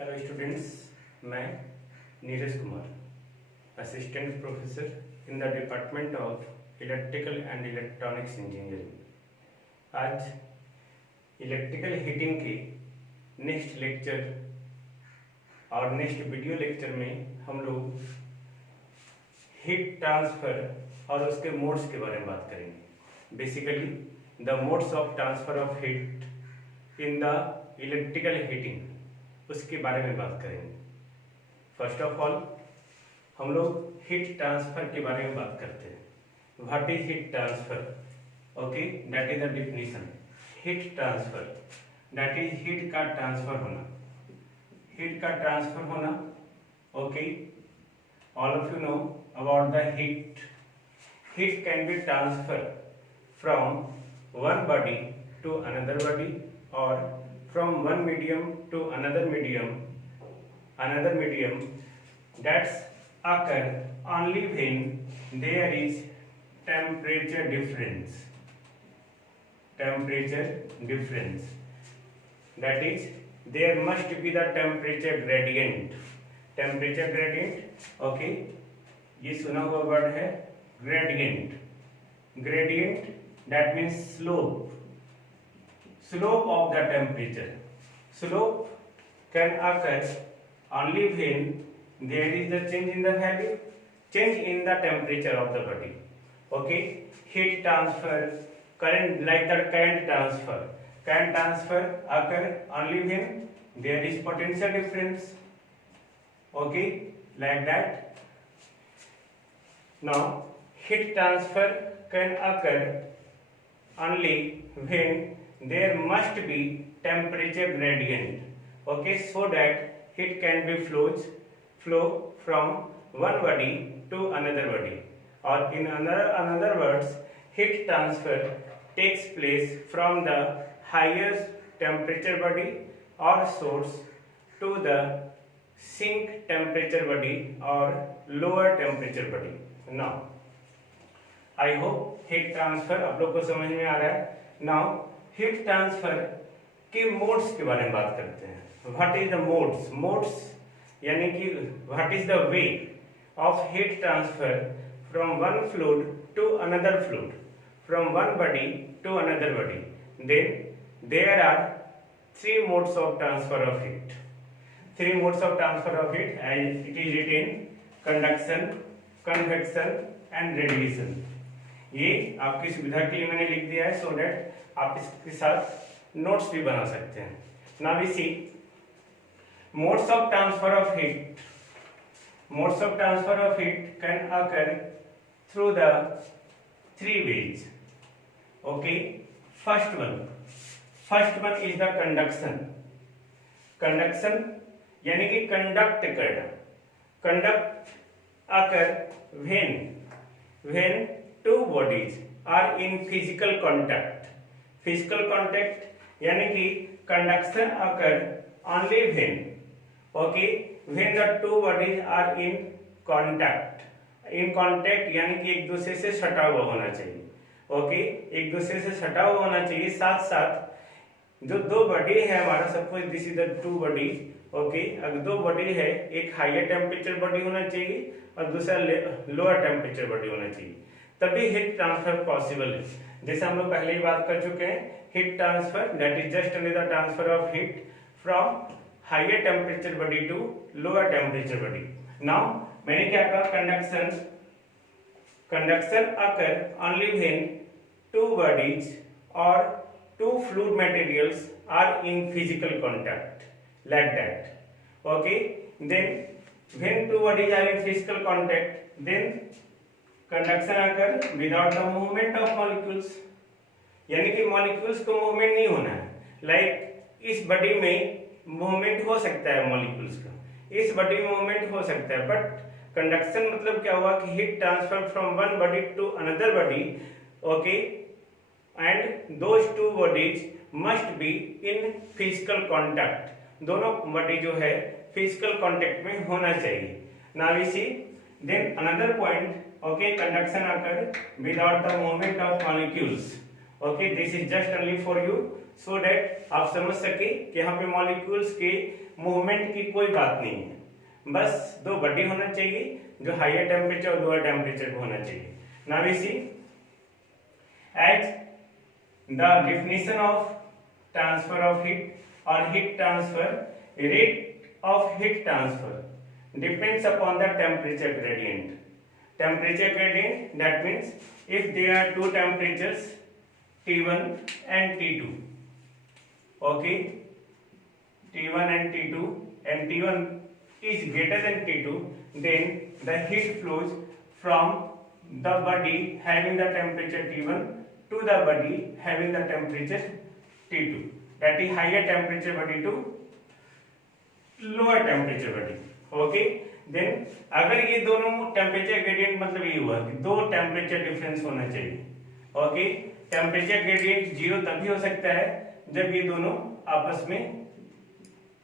Hello students, मैं Neeraj Kumar, assistant professor in the department of electrical and electronics engineering. आज electrical heating के next lecture और next video lecture में हम लोग हीट ट्रांसफ़र और उसके मोड्स के बारे में बात करेंगे। Basically the modes of transfer of heat in the electrical heating, उसके बारे में बात करेंगे। फर्स्ट ऑफ ऑल हम लोग हीट ट्रांसफर के बारे में बात करते हैं। What is heat transfer? Okay, that is the definition. Heat transfer that is heat का ट्रांसफर होना, हीट का ट्रांसफर होना। Okay, all of you know about the heat. Heat can be transfer from one body to another body और from one medium to another medium that's occur only when there is temperature difference. That is, there must be the temperature gradient. Okay, ये सुना हुआ word है gradient that means slope of the temperature. Slope can occur only when there is the change in the value, change in the temperature of the body. Okay, heat transfer, current, like the current transfer occur only when there is potential difference. Okay, like that. Now heat transfer can occur only when there must be temperature gradient. Okay, so that heat can be flow from one body to another body, or in another words, heat transfer takes place from the highest temperature body or source to the sink temperature body or lower temperature body. Now I hope heat transfer आप लोग को समझ में आ रहा है। Now heat transfer के modes के बारे में बात करते हैं। व्हाट इज द मोड्स यानी कि what is the way of heat transfer from one fluid to another fluid, from one body to another body. Then there are three modes of transfer of heat. And it is written conduction, convection and radiation. ये आपकी सुविधा के लिए मैंने लिख दिया है, सो that आप इसके साथ नोट्स भी बना सकते हैं। Now we see modes of transfer of heat. Modes of transfer of heat can occur through the three ways. Okay, first one is the conduction यानी कि कंडक्ट करना। Conduct occur when two bodies are in physical contact यानी कि conduction occur only when the two bodies are in contact यानी कि एक दूसरे से सटा हुआ होना चाहिए। ओके, एक दूसरे से सटा हुआ होना चाहिए। साथ साथ जो दो बॉडी है हमारा, suppose this is the two body. Okay, अगर दो बॉडी है, एक हायर टेम्परेचर बॉडी होना चाहिए और दूसरा लोअर टेम्परेचर बॉडी होना चाहिए, तभी हीट ट्रांसफर पॉसिबल है। जैसे हम लोग पहले ही बात कर चुके हैं, heat transfer that is just only the transfer of heat from higher temperature body to lower temperature body. Now मैंने क्या कहा, conduction occur only when two bodies और two fluid materials are in physical contact, like that. Okay, then when two bodies are in physical contact, then conduction occur without the movement of molecules, यानी कि molecules को movement नहीं होना है। Like इस body में movement हो सकता है मॉलिक्यूल्स का, इस बॉडी में मूवमेंट हो सकता है, बट कंडक्शन मतलब क्या हुआ कि heat transfer from one body to another body. Okay, and those two bodies must be in physical contact. दोनों बॉडी जो है फिजिकल कांटेक्ट में होना चाहिए। Now we see then another point. Okay, conduction occur without the movement of molecules. Okay, this is just only for you, so that आप समझ सके कि यहाँ पे मॉलिक्यूल्स के मूवमेंट की कोई बात नहीं है, बस दो बॉडी होना चाहिए जो हायर टेम्परेचर और लोअर टेम्परेचर पे होना चाहिए। Now we see at the definition of transfer of heat और heat transfer, rate of heat transfer depends upon the temperature gradient. Temperature gradient, that means if there are two temperatures T1 and T2, okay, T1 and T2, and T1 is greater than T2, then the heat flows from the body having the temperature T1 to the body having the temperature T2, that is higher temperature body to lower temperature body, okay. Then अगर ये दोनों temperature gradient, मतलब ये हुआ कि दो temperature difference होना चाहिए, ओके। टेम्परेचर ग्रेडियंट जीरो तभी हो सकता है जब ये दोनों आपस में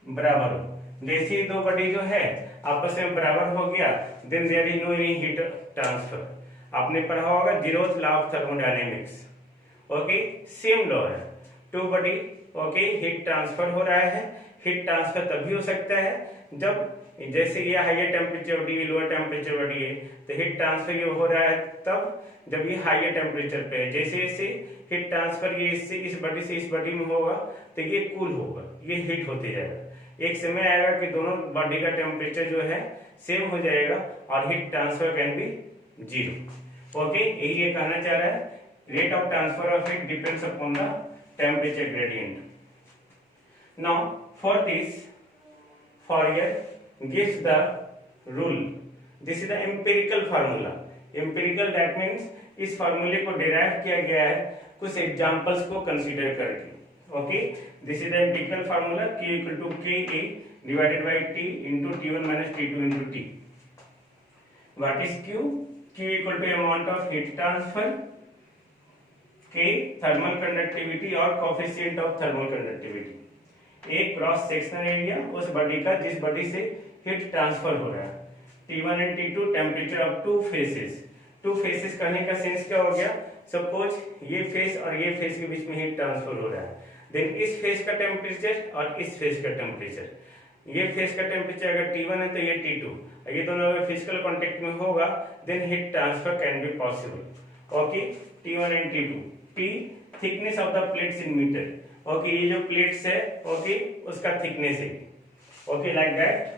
बराबर हो। जैसे दो बॉडी जो है आपस में बराबर हो गया, then there is no any heat transfer. आपने पढ़ा होगा zeroth law of thermodynamics, okay. Same law है, two body, okay, heat transfer हो रहा है। हीट ट्रांसफर तभी हो सकता है जब, जैसे ये हायर टेम्परेचर बॉडी है, लोअर टेम्परेचर बॉडी है, तो हीट ट्रांसफर ये हो रहा है तब जब ये हायर टेम्परेचर पे है। जैसे जैसे हीट ट्रांसफर ये इससे इस बॉडी से इस बॉडी में होगा तो ये कूल होगा, ये हीट होते जाएगा। एक समय आएगा कि दोनों बॉडी का टेम्परेचर जो है सेम हो जाएगा और heat transfer can B zero, okay. यही ये कहना चाह रहा है, rate of transfer of heat depends upon the temperature gradient. Now for this, Fourier gives the rule. This is the empirical formula. Empirical that means इस फॉर्मूले को derive किया गया है कुछ एग्जांपल्स को कंसीडर करके, okay. This is the empirical formula, Q equal to KA divided by T into T1 minus T2 into T। What is Q? Q equal to amount of heat transfer, K thermal conductivity और coefficient of thermal conductivity, एक cross sectional area उस body का जिस body से heat transfer हो रहा है। T1 and T2 temperature of two faces. Two faces कहने का सेंस क्या हो गया, सपोज ये फेस और ये फेस के बीच में हीट ट्रांसफर हो रहा है, देन इस फेस का टेम्परेचर और इस फेस का टेम्परेचर, ये फेस का टेम्परेचर अगर T1 है तो ये T2, ये दोनों अगर फिजिकल कांटेक्ट में होगा then heat transfer can be possible, okay. T1 and T2, T thickness of the plates in metre, okay, ये जो प्लेट्स है, ओके, उसका थिकनेस है, okay, like that.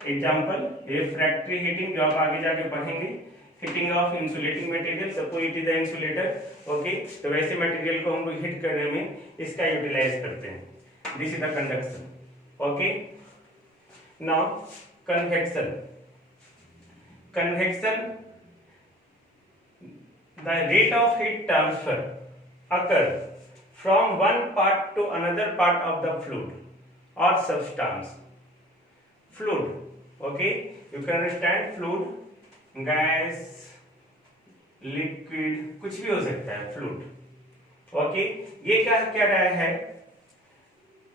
Example refractory heating, जो आप आगे जाके पढ़ेंगे, heating of insulating material, suppose it is the insulator, okay, तो वैसे मटेरियल को हम लोग हीट करने में इसका यूटिलाइज करते हैं। This is the conduction, okay. Now convection, convection the rate of heat transfer occur from one part to another part of the fluid or substance. Fluid, okay, you can understand fluid, gas, liquid, कुछ भी हो सकता है fluid, okay। ये क्या कह रहा है,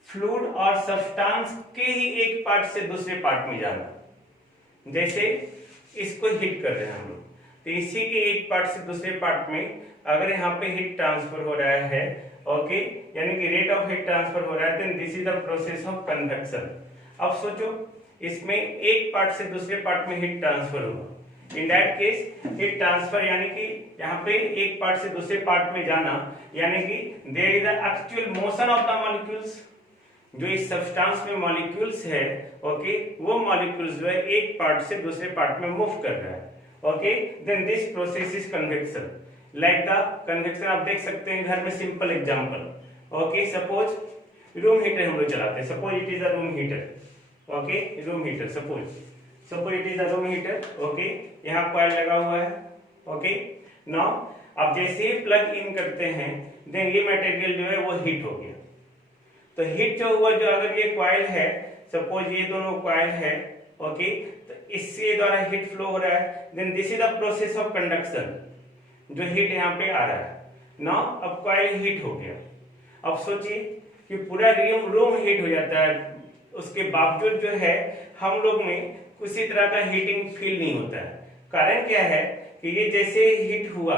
fluid और substance के ही एक पार्ट से दूसरे पार्ट में जाना। जैसे इसको हीट कर रहे हैं हम लोग, तो इसी के एक पार्ट से दूसरे पार्ट में अगर यहाँ पे हीट ट्रांसफर हो रहा है, ओके, यानी कि रेट ऑफ हीट ट्रांसफर हो रहा है, then this is the process of convection. अब सोचो इसमें एक पार्ट से दूसरे पार्ट में हीट ट्रांसफर होगा, in that case heat transfer यानी कि यहाँ पे एक पार्ट से दूसरे पार्ट में जाना, यानी कि there is the actual motion of the molecules. जो इस सब्सटेंस में मॉलिक्यूल्स है, ओके, वो मॉलिक्यूल्स जो है एक पार्ट से दूसरे पार्ट में मूव कर रहा है, okay, then this process is convection. Like the convection आप देख सकते हैं घर में, simple example, okay, suppose room heater हम लोग चलाते हैं, suppose it is a room heater, okay, room heater, suppose it is a room heater, okay, यहाँ कॉइल लगा हुआ है, ओके। नाउ अब जैसे ही प्लग इन करते हैं देन ये मटेरियल जो है वो हीट हो गया, तो हीट जो हुआ, जो अगर ये कॉइल है, सपोज ये दोनों कॉइल है, ओके, तो इससे द्वारा हीट फ्लो हो रहा है, then this is the process of conduction, जो हीट यहाँ पे आ रहा है। नाउ अब कॉइल हीट हो गया, अब सोचिए कि पूरा रूम हीट हो जाता है, उसके बावजूद जो है हम लोग में किसी तरह का हीटिंग फील नहीं होता है। कारण क्या है कि ये जैसे हीट हुआ,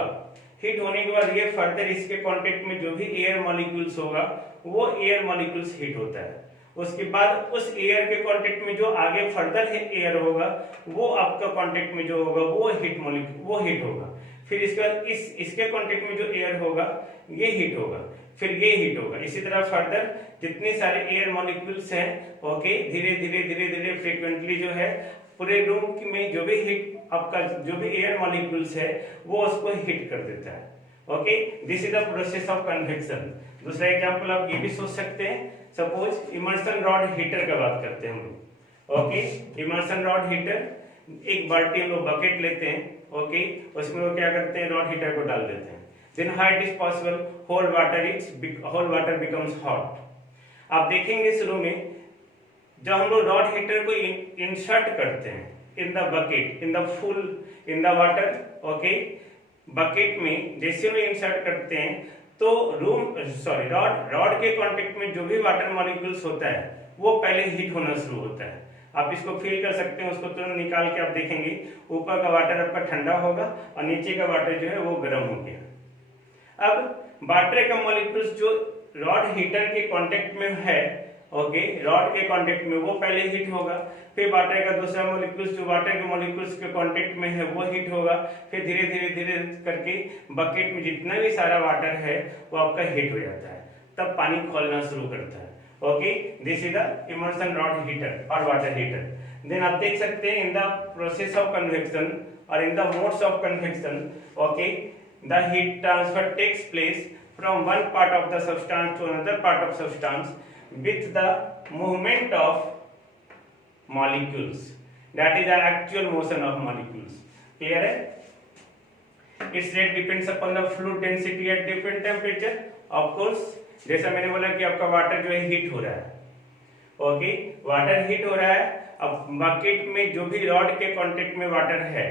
हीट होने के बाद ये फर्दर इसके कांटेक्ट में जो भी एयर मॉलिक्यूल्स होगा वो एयर मॉलिक्यूल्स हीट होता है। उसके बाद उस एयर के कांटेक्ट में जो आगे फर्दर है एयर होगा वो आपका कांटेक्ट में जो होगा वो हीट होगा। फिर इसके बाद इसके कांटेक्ट में जो एयर होगा ये हीट होगा, फिर ये हीट होगा। इसी तरह फर्दर जितने सारे एयर मॉलिक्यूल्स हैं ओके धीरे धीरे फ्रीक्वेंटली जो है पूरे रूम में जो भी हीट आपका जो भी एयर मॉलिक्यूल्स है वो उसको हीट कर देता है। Okay, this is the process of convection. दूसरा एग्जांपल आप ये भी सोच सकते हैं, सपोज इमर्शन रॉड हीटर का बात करते हैं हम लोग। ओके, इमर्शन रॉड हीटर, एक बाल्टी हम लोग बकेट लेते हैं ओके, उसमें वो क्या करते हैं रॉड हीटर को डाल देते हैं। Then how it is possible, whole water becomes hot. आप देखेंगे शुरू में जब हम लोग रॉड हीटर को इंसर्ट करते हैं in the bucket in the water okay, bucket में जैसे में इंसर्ट करते हैं तो रॉड के कांटेक्ट में जो भी वाटर मॉलिक्यूल्स होता है वो पहले हीट होना शुरू होता है। आप इसको फील कर सकते हैं, उसको तुरंत निकाल के आप देखेंगे ऊपर का वाटर आपका ठंडा होगा और नीचे का वाटर जो है वो गर्म हो गया। अब वाटर का मॉलिक्यूल्स जो रॉड हीटर के कांटेक्ट में है ओके, रॉड के कांटेक्ट में वो पहले हीट होगा, फिर वाटर का दूसरा मॉलिक्यूल्स जो वाटर के मॉलिक्यूल्स के कांटेक्ट में है वो हीट होगा, फिर धीरे धीरे करके बकेट में जितना भी सारा वाटर है वो आपका हीट हो जाता है, तब पानी खोलना शुरू करता है। Okay, this is the immersion rod heater और वाटर हीटर। देन आप देख सकते हैं in the process of convection और in the modes of convection okay, the heat transfer takes place from one part of the substance to another part of substance with the movement of molecules, that is the actual motion of molecules. Clear है? Its rate depends upon the fluid density at different temperature. Of course, जैसा मैंने बोला कि आपका water जो है heat हो रहा है ओके, वाटर हीट हो रहा है। अब बकेट में जो भी रॉड के कांटेक्ट में वाटर है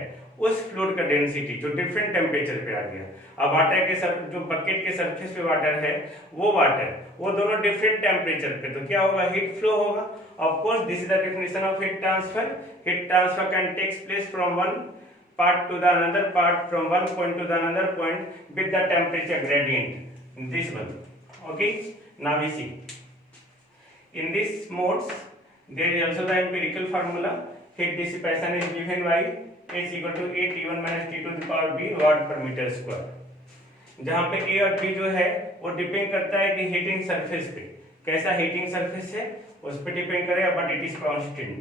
उस फ्लूइड का डेंसिटी जो डिफरेंट टेम्परेचर पे आ गया। अब वाटर के जो बकेट के सरफेस पे वाटर है वो दोनों डिफरेंट टेम्परेचर पे, तो क्या होगा हीट फ्लो होगा। Of course this is the definition of heat transfer. Heat transfer can takes place from one part to the another part, from one point to the another point with the temperature gradient, this one okay. Now we see in these modes there is also the empirical formula. Heat dissipation is given by H equal to A T1 minus T to the power B watt per meter square, जहाँ पे A और B जो है वो depend करता है कि heating surface पे कैसा हीटिंग सरफेस है उस पर डिपेंड करेगा, but it is constant.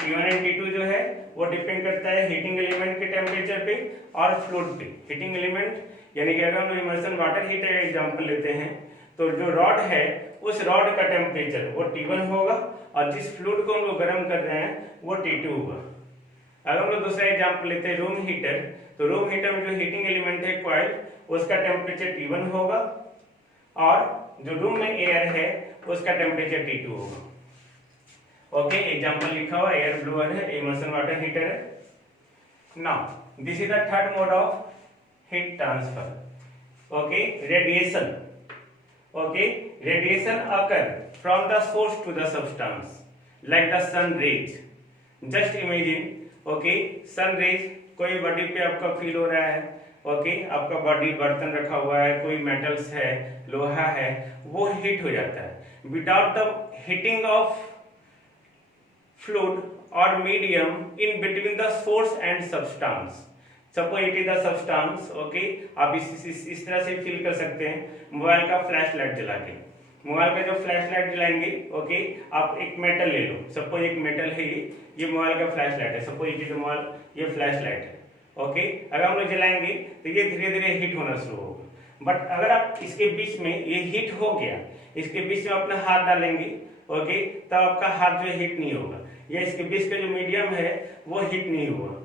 T1 and T2 जो है वो डिपेंड करता है हीटिंग एलिमेंट के टेम्परेचर पे और फ्लूइड पे। हीटिंग एलिमेंट यानी कि अगर हम इमर्शन वाटर हीटर का एग्जांपल लेते हैं तो जो रॉड है उस रॉड का टेम्परेचर वो T1 होगा और जिस फ्लूइड को हम लोग गर्म कर रहे हैं वो T2 होगा। अगर हम लोग दूसरा एग्जांपल लेते हैं रूम हीटर, तो रूम हीटर में जो हीटिंग एलिमेंट है कॉइल उसका टेम्परेचर T1 होगा और जो रूम में एयर है उसका टेम्परेचर T2 होगा। ओके, एग्जांपल लिखा हुआ एयर ब्लोअर है, इमर्शन वाटर हीटर है। Now this is the third mode of heat transfer okay, radiation. Okay, radiation occur from the source to the substance like the sun rays. Just imagine, okay, sun rays कोई body पे आपका feel हो रहा है okay, आपका body बर्तन रखा हुआ है, कोई मेटल्स है, लोहा है, वो हीट हो जाता है without the heating of fluid और medium in between the source and substance. Suppose it is the substance okay, आप इस तरह से फील कर सकते हैं मोबाइल का फ्लैश लाइट जला के। मोबाइल का जो फ्लैश लाइट जलाएंगे ओके, आप एक मेटल ले लो, सपोज एक मेटल है ये मोबाइल का फ्लैश लाइट है, सपोज इट इज मोबाइल, ये फ्लैश लाइट है ओके। अगर हम लोग जलाएंगे तो ये धीरे धीरे हीट होना शुरू होगा, बट अगर आप इसके बीच में ये हीट हो गया, इसके बीच में अपना हाथ डालेंगे ओके, तब आपका हाथ जो हीट नहीं होगा, या इसके बीच का जो मीडियम है वो हीट नहीं होगा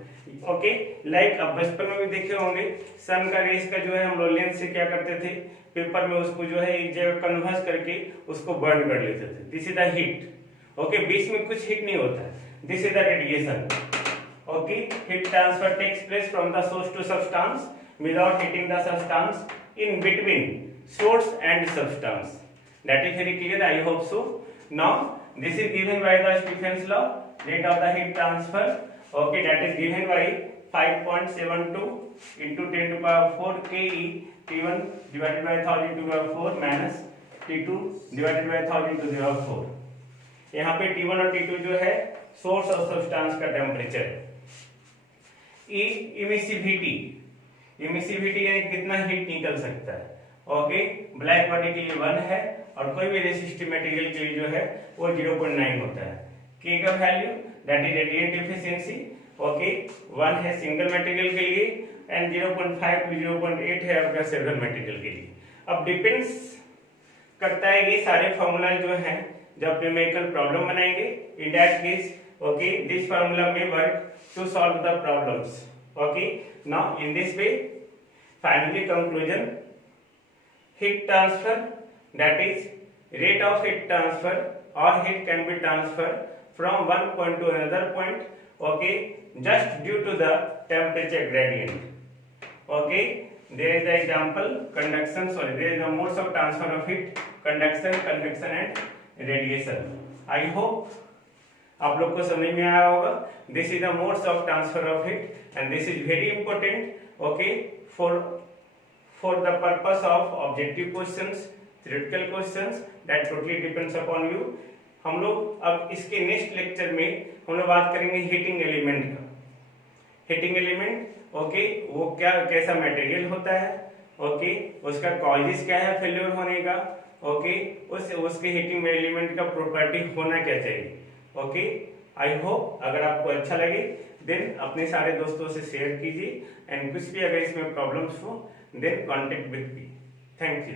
ओके। लाइक आप बचपन में भी देखे होंगे सन का रेस का जो है हम लोग लेंस से क्या करते थे, पेपर में उसको जो है एक जगह कन्वर्स करके उसको बर्न कर लेते थे। This is the heat okay, बीच में कुछ हीट नहीं होता है, this is the radiation okay. Heat transfer takes place from the source to substance without heating the substance in between source and substance. That is very clear, I hope so. Now this is given by the Stefan's law, rate of the heat transfer okay, that is given by 5.72 into 10 to power 4 ke T1 divided by 1000 to the power 4 minus T2 divided by 1000 to the power 4। यहाँ पे T1 और T2 जो है source of substance का temperature है। ई emissivity, emissivity यानी कितना heat निकल सकता है। ओके, ब्लैक बॉडी के लिए 1 है और कोई भी रेसिस्टिव मटेरियल के लिए जो है वो 0.9 होता है। के का value that is radiant efficiency, okay 1 है सिंगल मटेरियल के लिए एंड 0.5 टू 0.8 है आपका सेवरल मटेरियल के लिए। अब डिपेंड्स करता है ये सारे फॉर्मूला जो हैं जब न्यूमेरिकल प्रॉब्लम बनाएंगे, in that case okay this formula may work to solve the problems। okay, now in this way finally conclusion, heat transfer, that is rate of heat transfer or heat can be transferred from one point to another point, okay, just due to the temperature gradient। okay, there is the example conduction, sorry there is the modes of transfer of heat, conduction, convection and radiation। I hope आप लोग को समझ में आया होगा। This is the modes of transfer of heat and this is very important okay for the purpose of objective questions, theoretical questions that totally depends upon you. हम लोग अब इसके नेक्स्ट लेक्चर में हम लोग बात करेंगे हीटिंग एलिमेंट का। हीटिंग एलिमेंट ओके वो क्या कैसा मटेरियल होता है, ओके उसका कॉजेस क्या है फेल्योर होने का, ओके उसके हीटिंग एलिमेंट का प्रॉपर्टी होना क्या चाहिए। ओके, आई होप अगर आपको अच्छा लगे देन अपने सारे दोस्तों से शेयर कीजिए एंड कुछ भी अगर इसमें प्रॉब्लम्स हो then contact with me. Thank you.